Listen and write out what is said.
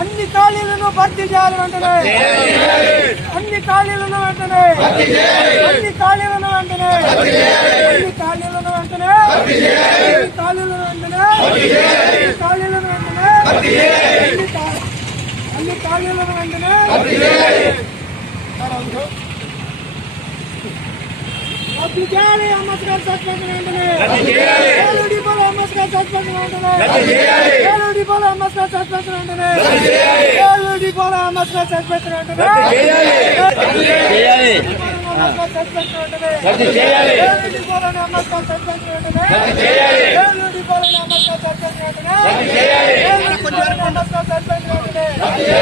అన్ని ఖాళీలను భర్తీ చేయాలి వెంటనే. అన్ని ఖాళీలను వెంటనే. అన్ని ఖాళీలను వెంటనే. అన్ని ఖాళీలను వెంటనే. అన్ని ఖాళీలను వెంటనే. అన్ని ఖాళీలను వెంటనే. అన్ని ఖాళీలను వెంటనే. రద్దు చేయాలి అంబేద్కర్ సస్పెన్షన్ వెంటనే. డిపోలో అంబేద్కర్ సస్పెన్షన్ వెంటనే. డిపోలో అంబేద్కర్ సస్పెన్షన్ వెంటనే. డిపోలో అంబేద్కర్ సస్పెన్షన్ వెంటనే. డిపోలో అంబేద్కర్ సస్పెన్షన్ వెంటనే. డిపోలో అంబేద్కర్ సస్పెన్షన్ వెంటనే.